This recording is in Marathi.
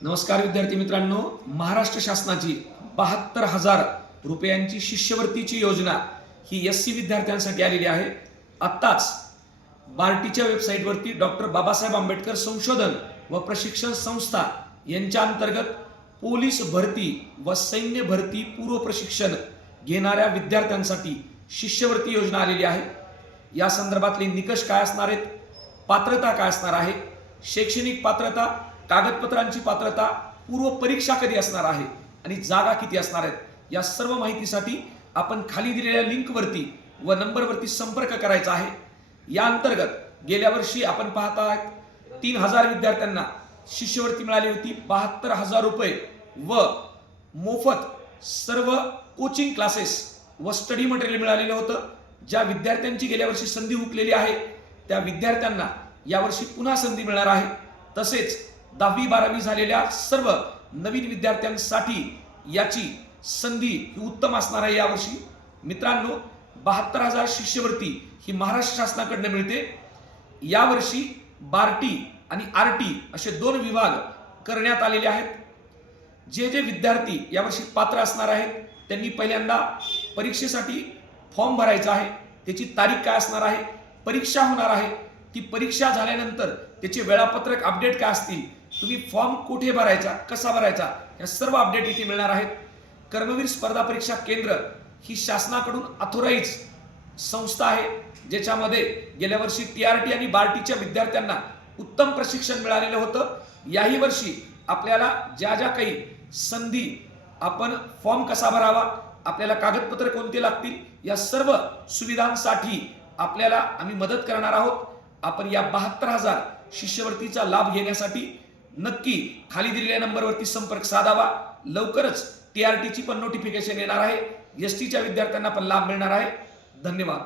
नमस्कार विद्यार्थी मित्रांनो, महाराष्ट्र शासनाची 72,000 रुपयांची शिष्यवृत्तीची योजना ही एससी विद्यार्थ्यांसाठी आलेली आहे। आत्ताच बार्टीच्या वेबसाईटवरती डॉक्टर बाबासाहेब आंबेडकर संशोधन व प्रशिक्षण संस्था यांच्या अंतर्गत पोलीस भरती व सैन्य भरती पूर्व प्रशिक्षण घेणाऱ्या विद्यार्थ्यांसाठी शिष्यवृत्ती योजना आलेली आहे। या संदर्भातले निकष काय असणार आहेत, पात्रता काय असणार आहे, शैक्षणिक पात्रता, कागदपत्रांची पात्रता, पूर्व परीक्षा कधी असणार आहे आणि जागा किती असणार आहेत, या सर्व माहितीसाठी आपण खाली दिलेल्या लिंकवरती व नंबरवरती संपर्क करायचा आहे। या अंतर्गत गेल्या वर्षी आपण पाहत आहात 3,000 विद्यार्थ्यांना शिष्यवृत्ती मिळाली होती, 72,000 रुपये व मोफत सर्व कोचिंग क्लासेस व स्टडी मटेरियल मिळालेलं होतं। ज्या विद्यार्थ्यांची गेल्या वर्षी संधी हुकलेली आहे त्या विद्यार्थ्यांना यावर्षी पुन्हा संधी मिळणार आहे। तसेच 10वी 12वी झालेल्या सर्व नवीन विद्यार्थ्यांसाठी याची संधी ही उत्तम असणार आहे। यावर्षी मित्रांनो 72,000 शिष्यवृत्ती ही महाराष्ट्र शासनाकडून मिळते। यावर्षी बार्टी आणि आरटी असे 2 विभाग करण्यात आलेले आहेत। जे विद्यार्थी यावर्षी पात्र असणार आहेत त्यांनी पहिल्यांदा परीक्षेसाठी फॉर्म भरायचा आहे। त्याची तारीख काय असणार आहे, परीक्षा होणार आहे, ती परीक्षा झाल्यानंतर त्याचे वेळापत्रक अपडेट काय असतील, तुम्ही फॉर्म कुठे भरायचा, कसा भरायचा, या सर्व अपडेट इथे मिळणार आहेत। कर्मवीर स्पर्धा परीक्षा केंद्र ही शासनाकडून ऑथोराइज संस्था आहे, ज्याच्यामध्ये गेल्या वर्षी टीआरटी आणि बार्टीच्या विद्यार्थ्यांना उत्तम प्रशिक्षण मिळालेलं होतं। याही वर्षी आपल्याला ज्या काही संधी, आपण फॉर्म कसा भरावा, आपल्याला कागदपत्र कोणते लागतील, या सर्व सुविधांसाठी आपल्याला आम्ही मदत करणार आहोत। आपण या 72,000 शिष्यवृत्तीचा लाभ घेण्यासाठी नक्की खाली दिलेल्या नंबरवरती संपर्क साधावा। लवकरच टीआरटीची पण नोटिफिकेशन येणार आहे, एसटीच्या विद्यार्थ्यांना पण लाभ मिळणार आहे। धन्यवाद।